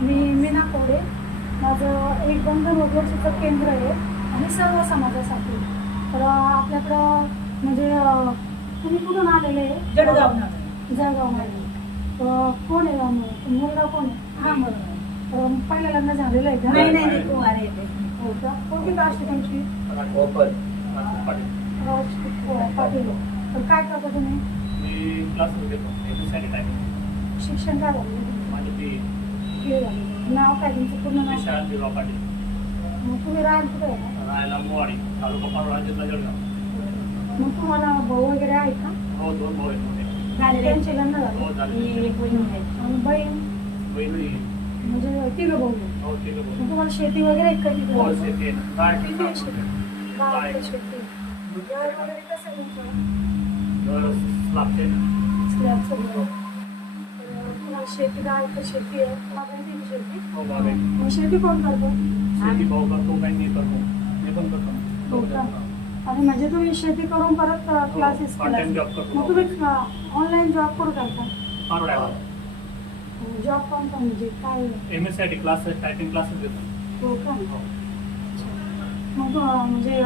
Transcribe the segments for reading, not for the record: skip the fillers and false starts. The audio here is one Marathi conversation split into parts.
मी मीना कोडे. माझं एक बंधन वगैरेचं केंद्र आहे आणि सर्व समाजासाठी. तर आपल्याकडं म्हणजे तुम्ही कुठून आलेले आहे? जळगाव आले. कोण आहे मुलगा कोण आहे? हां बरोबर. पहिलं लग्न झालेलं आहे का? नाही कुमार येते. हो का? कोणती कास्ट आहे तुमची? पाटील. तर काय करता तुम्ही? शिक्षण काय झालं? हे झालं. नाव काय तुमचं पूर्ण नाव? मग तुम्ही राहायला कुठे आहे? मग तुम्हाला भाऊ वगैरे आहे का? त्यांचे लग्न झाले? आणि बहीण? म्हणजे तिघं भाऊ. मग तुम्हाला शेती वगैरे आहे का तिथे? किती आहे शेती? 10 एकर शेती. घर वगैरे कसं आहे तुमचं? स्लॅबचं घर. तुम्हाला शेती 10 एकर शेती आहे. बागायती शेती? मग शेती कोण करतं? हो का? आणि म्हणजे तुम्ही शेती करून परत क्लासेस केला. मग तुम्ही ऑनलाईन जॉब करू करता? जॉब कोणता म्हणजे काय? MSIT क्लासेस, टायपिंग क्लासेस देतो. हो का? मग म्हणजे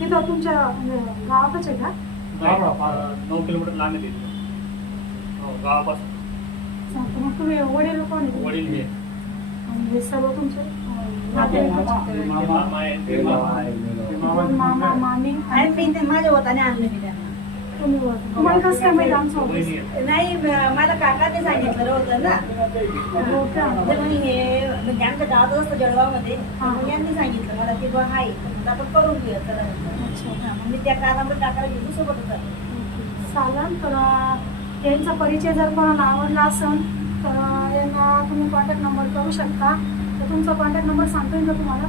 तिथं तुमच्या गावातच आहे का? 9 किलोमीटर लांब आहे तिथे. गावापासून. मग तुम्ही वडील कोण आहे? वडील हे आणि हे सर्व तुमचे मामा मामी माझ्या होताने आणलं मी त्यांना. तुम्हाला कसं काय माहिती आमचं? नाही मला काकाने सांगितलं होतं ना. हो का? तर मग हे म्हणजे आमच्या गावात असतं जळगावमध्ये. मग यांनी सांगितलं मला की बा हाय आपण करून घेऊया. तर मग मी त्या काकाला काकाला घेऊन सोबतच आले. चालेल. तर यांचा परिचय जर कोणाला आवडला असेल तर यांना तुम्ही कॉन्टॅक्ट नंबर करू शकता. तर तुमचा कॉन्टॅक्ट नंबर सांगतो येईल का तुम्हाला?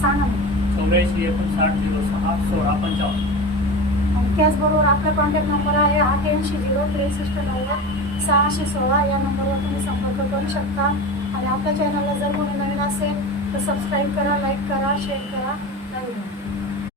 सांगा ना. 84 59 06 16 55. आणि त्याचबरोबर आपला कॉन्टॅक्ट नंबर आहे 88 063 90 616. या नंबरवर तुम्ही संपर्क करू शकता. आणि आपल्या चॅनलला जर कोणी नवीन असेल तर सबस्क्राईब करा, लाईक करा, शेअर करा. धन्यवाद.